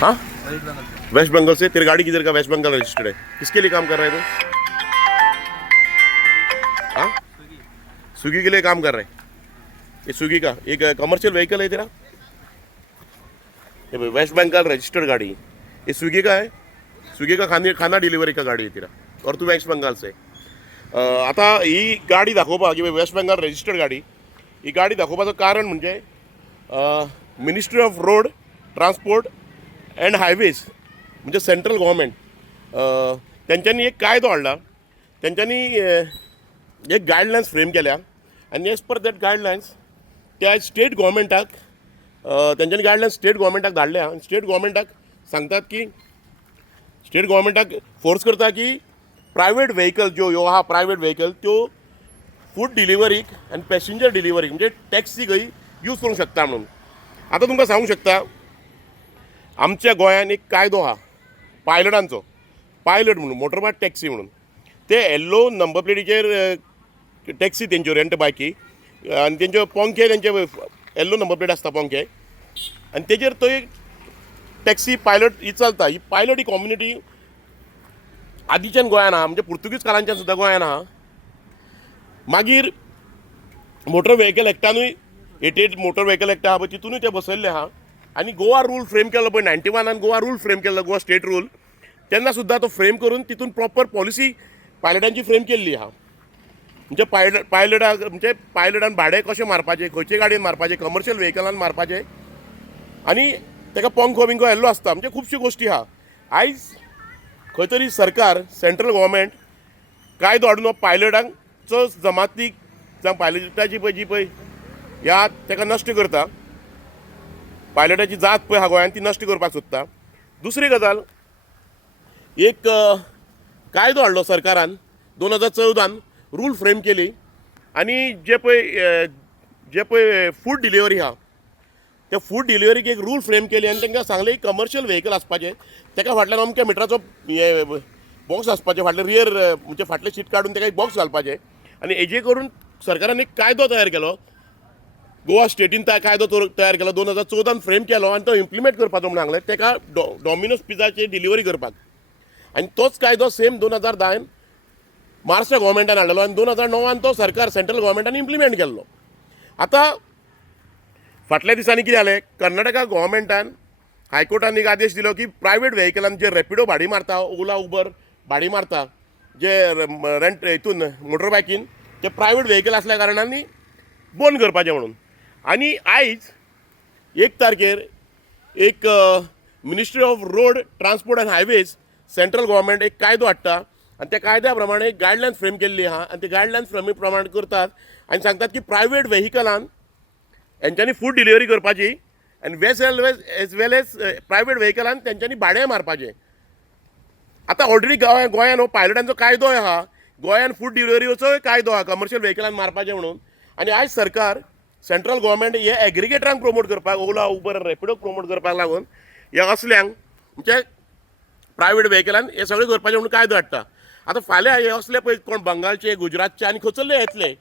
हाँ, वेस्ट बंगाल से। तेरी गाड़ी किधर का? वेस्ट बंगाल रजिस्टर्ड है। किसके लिए काम कर रहा है तू? हाँ, स्विगी के लिए काम कर रहा है। ये स्विगी का एक कमर्शियल व्हीकल है तेरा? ये वेस्ट बंगाल रजिस्टर्ड गाड़ी, ये स्विगी का है। स्विगी का खाना डिलिव्हरी का गाडी आहे तिला, और तू वेस्ट बंगाल से। आता ही गाडी दाखोवपा की वेस्ट बंगाल रजिस्टर्ड गाडी, ही गाडी दाखोवपाचं कारण म्हणजे ministry of road transport and highways म्हणजे सेंट्रल गव्हर्मेंट त्यांच्यानी एक कायदो हाडला। त्यांच्यानी एक गायडलायन्स फ्रेम केल्या आणि एज पर दॅट गायडलायन्स त्या स्टेट गव्हर्मेंटाक त्यांच्यानी गायडलायन्स स्टेट गव्हर्मेंटाक धाडल्या आणि स्टेट गव्हर्मेंटाक सांगतात की स्टेट गव्हर्मेंटाक फोर्स करता की प्रायवेट व्हेकल जो ह्यो हा प्रायवेट व्हेकल त्यो फूड डिलिव्हरीक आनी पॅसेंजर डिलिव्हरीक म्हणजे टॅक्सी खंय यूज करूंक शकता म्हणून। आता तुमकां सांगूं शकता आमच्या गोंयान एक कायदो हा पायलटांचो, पायलट म्हणून मोटरबायक टॅक्सी म्हणून। ते येल्लो नंबर प्लेटीचेर टॅक्सी तेंच्यो रेंट बायकी आनी तेंच्यो पंखे तेंचे येल्लो नंबर प्लेट आसता पंखे आनी तेजेर तो एक टॅक्सी पायलट ही चलता। ही पायलट ही कॉम्युनिटी आदींच्यान गोंयान आहा, म्हणजे पुर्तुगीज काळांच्यान सुद्दां गोंयान आहा। मागीर मोटर व्हेकल एक्टानूय 88 मोटर व्हेकल एक्ट आहा पळय तितूनूय ते बसयल्ले आहा आनी गोवा रूल फ्रेम केल्लो पळय 91 गोवा रूल फ्रेम केल्लो, गोवा स्टेट रूल, तेन्ना सुद्दां तो फ्रेम करून तितून प्रॉपर पॉलिसी पायलटांची फ्रेम केल्ली आहा। म्हणजे पायलटान भाडें कशें मारपाचें, खंयचे गाडयेन मारपाचें, कमर्शियल व्हेकलान मारपाचें आनी ताका पंखो बिंखो येल्लो आसता, म्हणजे खुबश्यो गोश्टी आहा। आयज खंय तरी सरकार सेंट्रल गव्हर्मेंट कायदो हाडून हो पायलटांचो जमातीक जावं पायलटाची पळय जी पळय ह्या ताका नश्ट करता, पायलटाची जात पळय हा गोंयांत ती नश्ट करपाक सोदता। दुसरी गजाल, एक कायदो हाडलो सरकारान 2014 रूल फ्रेम केली आनी जे पळय फूड डिलिव्हरी आहा त्या फूड डिलिव्हरीक एक रूल फ्रेम केली आनी तांकां सांगलें कमर्शियल व्हेकल आसपाचें, ताका फाटल्यान अमक्या मिटराचो हे बॉक्स आसपाचें, फाटलें रियर म्हणजे फाटलें सीट काडून ताका एक बॉक्स घालपाचें आनी हेजे करून सरकारान एक कायदो तयार केलो। गोवा स्टेटीन कायदो तयार केलो 2014 फ्रेम केलो आनी तो इम्प्लिमेंट करपाचो म्हणून सांगलें ताका डॉमिनोज पिझ्झाची डिलिव्हरी करपाक। आनी तोच कायदो सेम 2010 महाराष्ट्र गव्हर्मेंटान हाडलो आनी 2009 तो सरकार सेंट्रल गव्हर्मेंटान इम्प्लिमेंट केल्लो। आतां फाटल्या दिसांनी कितें जालें, कर्नाटका गव्हर्मेंटान हायकोर्टान एक आदेश दिलो की प्रायवेट व्हेकलान जे रॅपिडो भाडी मारता, ओला उबर भाडी मारता, जे रेंट हितून मोटरबायकीन ते प्रायवेट व्हेकल आसल्या कारणांनी बंद करपाचें म्हणून। आनी आयज 1 तारखेर एक ministry of road transport and highways central government एक कायदो हाडटा आनी त्या कायद्या प्रमाणे गायडलायन्स फ्रेम केल्ली आहा आनी ते गायडलायन्स फ्रेमी प्रमाणे करतात आनी सांगतात की प्रायवेट व्हेकलान हेंच्यांनी फूड डिलिव्हरी करपाची आनी एज वेल एज प्रायवेट व्हेकलान तेंच्यांनी भाडें मारपाचें। आतां ऑलरेडी गोंयान हो पायलटांचो कायदो आहा, गोंयान फूड डिलिव्हरीचोय कायदो आहा कमर्शियल व्हेकलान मारपाचें म्हणून। आनी आयज सरकार सेंट्रल गव्हर्मेंट हे एग्रिगेटरांक प्रमोट करपाक, ओला उबर रॅपिडो प्रमोट करपाक लागून हे असल्यांक म्हणजे प्रायवेट व्हेकलान हे सगळें करपाचें म्हणून कायदो हाडटा। आतां फाल्यां हे असले पळय कोण बंगालचे, गुजरातचे आनी खंयसरले येतले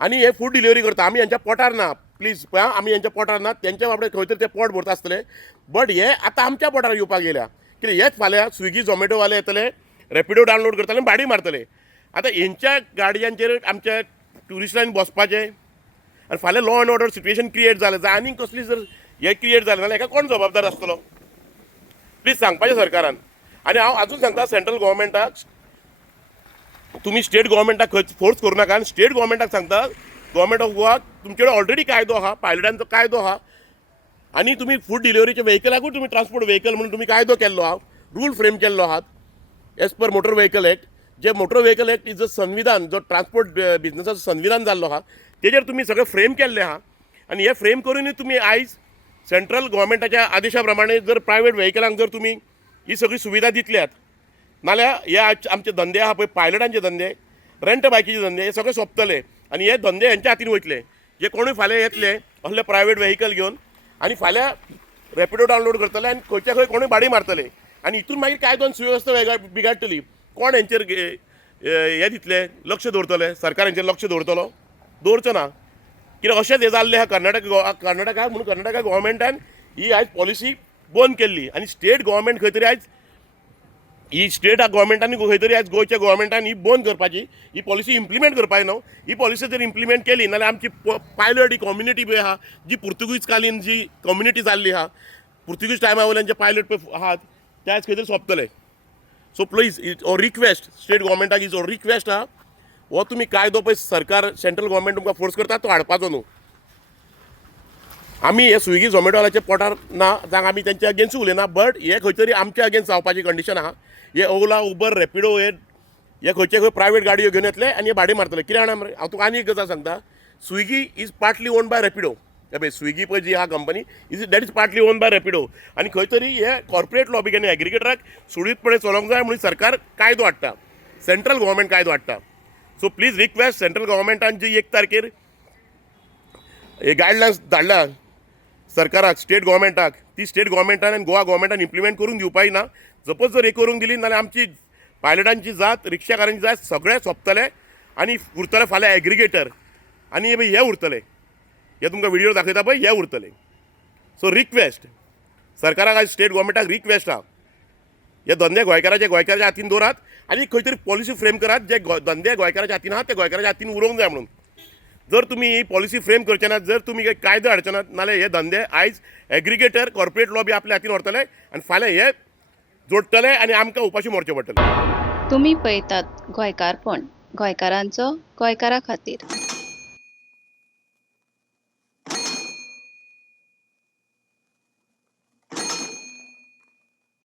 आनी हे फूड डिलिव्हरी करता। आमी हेंच्या पोटार ना, प्लीज पळय, आमी हेंच्या पोटार ना, तेंच्या बाबडे खंय तरी ते पोट भरता आसतले, बट हे आतां आमच्या पोटार येवपाक येयल्या कित्याक हेच फाल्यां स्विगी झोमॅटोवाले येतले, रॅपिडो डावनलोड करतले आनी भाडी मारतले। आतां हेंच्या गाडयांचेर आमच्या ट्युरिस्टांनी बसपाचें आनी फाल्यां law and order situation create जालें जाल्यार आनीक कसली जर हे क्रिएट जालें जाल्यार हेका कोण जबाबदार आसतलो? प्लीज सांगपाचें सरकारान। आनी हांव आजून सांगता सेंट्रल गव्हर्मेंटाक, तुमी स्टेट गव्हर्मेंटाक खंय फोर्स करूं नाका आनी स्टेट गव्हर्मेंटाक सांगता गव्हर्मेंट ऑफ गोवा तुमचे कडेन ऑलरेडी कायदो आहा, पायलटांचो कायदो आहा आनी तुमी फूड डिलिव्हरीच्या व्हेकलाकूय तुमी ट्रान्सपोर्ट व्हेकल म्हणून तुमी कायदो केल्लो आहा, रूल फ्रेम केल्लो आहात as per motor vehicle act. जे motor vehicle act is a संविधान, जो ट्रान्सपोर्ट बिजनसाचो संविधान जाल्लो आहा तेजेर तुमी सगळें फ्रेम केल्लें आहा आनी हे फ्रेम करूनय तुमी आयज सेंट्रल गव्हर्मेंटाच्या आदेशा प्रमाणे जर प्रायवेट व्हेकलांक जर तुमी ही सगळी सुविधा दितल्यात, नाल्यार हे आमचे धंदे आहा पळय पायलटांचे धंदे, रेंट बायकीचे धंदे, हे सगळे सोंपतले आनी हे धंदे हेंच्या हातीन वयतले। जे कोणूय फाल्यां येतले असले प्रायवेट व्हेकल घेवन आनी फाल्यां रॅपिडो डावनलोड करतले आनी खंयच्या खंय कोणूय भाडी मारतले आनी हितून मागीर कायदो सुवेवस्था बिगाडटली। कोण हेंचेर हे दितले, लक्ष दवरतले? सरकार हेंचेर लक्ष दवरतलो? दवरचो ना, कित्याक अशेंच हे जाल्लें आहा कर्नाटका म्हणून कर्नाटका गव्हर्मेंटान ही आयज पॉलिसी बंद केल्ली आनी स्टेट गव्हर्मेंट खंय तरी आयज ही स्टेट गव्हर्मेंटांनी खंय तरी आयज गोंयच्या गव्हर्मेंटान ही बंद करपाची ही पॉलिसी इम्प्लिमेंट करपाची न्हू ही पॉलिसी जर इम्प्लिमेंट केली नाल्यार आमची पायलट ही कम्युनिटी पळय आहा जी पुर्तुगीज कालीन जी कम्युनिटी जाल्ली आहा पुर्तुगीज टायमा वयल्यान जे पायलट पळय आहात ते आयज खंय तरी सोंपतले. सो प्लीज रिक्वेस्ट स्टेट गव्हर्मेंटाक इज रिक्वेस्ट आहा हो तुमी कायदो पळय सरकार सेंट्रल गव्हर्मेंट तुमकां फोर्स करता तो हाडपाचो न्हू. आमी हे स्विगी झोमॅटोवाल्याच्या पोटार ना जावं आमी तेंच्या अगेन्स्ट उलयना बट हे खंय तरी आमच्या अगेन्स्ट जावपाची कंडिशन आहा. हे ओला उबर रॅपिडो हे खंयचे खंय प्रायवेट गाडयो घेवन येतले आनी हे भाडे मारतले कित्याक जाणा मरे. हांव तुका आनी एक गजाल सांगता Swiggy is partly own by Rapido. हे पळय स्विगी पळय जी आहा company that is partly own by Rapido आनी खंय तरी हे कॉर्पोरेट लॉबीक आनी एग्रिगेटराक सुरळीतपणे चलोवंक जाय म्हणून सरकार कायदो हाडटा सेंट्रल गव्हर्मेंट कायदो हाडटा. सो प्लीज रिक्वेस्ट सेंट्रल गव्हर्मेंटान जी 1 तारखेर हे गायडलायन्स धाडल्या सरकाराक स्टेट गव्हर्मेंटाक ती स्टेट गव्हर्मेंटान आनी गोवा गव्हर्मेंटान इम्प्लिमेंट करून दिवपाची ना. सपोज जर हे करून दिली जाल्यार आमची पायलटांची जात रिक्षाकारांची जात सगळे सोंपतले आनी उरतले फाल्यां एग्रिगेटर आनी हे उरतले हे तुमकां व्हिडिओ दाखयता पळय हे उरतले. सो रिक्वेस्ट सरकाराक आयज स्टेट गव्हर्मेंटाक रिक्वेस्ट आहा हे धंदे गोंयकाराच्या हातीन दवरात आनी खंय तरी पॉलिसी फ्रेम करात जे धंदे गोंयकाराच्या हातीन आहात ते गोंयकाराच्या हातीन उरोवंक जाय म्हणून. जर तुम्ही ही पॉलिसी फ्रेम करचे नात जर तुम्ही कायदो हाडचे नात नाल्यार हे धंदे आयज एग्रिगेटर कॉर्पोरेट लॉबी आपल्या हातीन व्हरतले आनी फाल्यां हे जोडटले आनी आमकां उपाशी मोरचें पडटलें. तुम्ही पळयतात गोंयकारपण गोंयकारांचो गोंयकारा खातीर.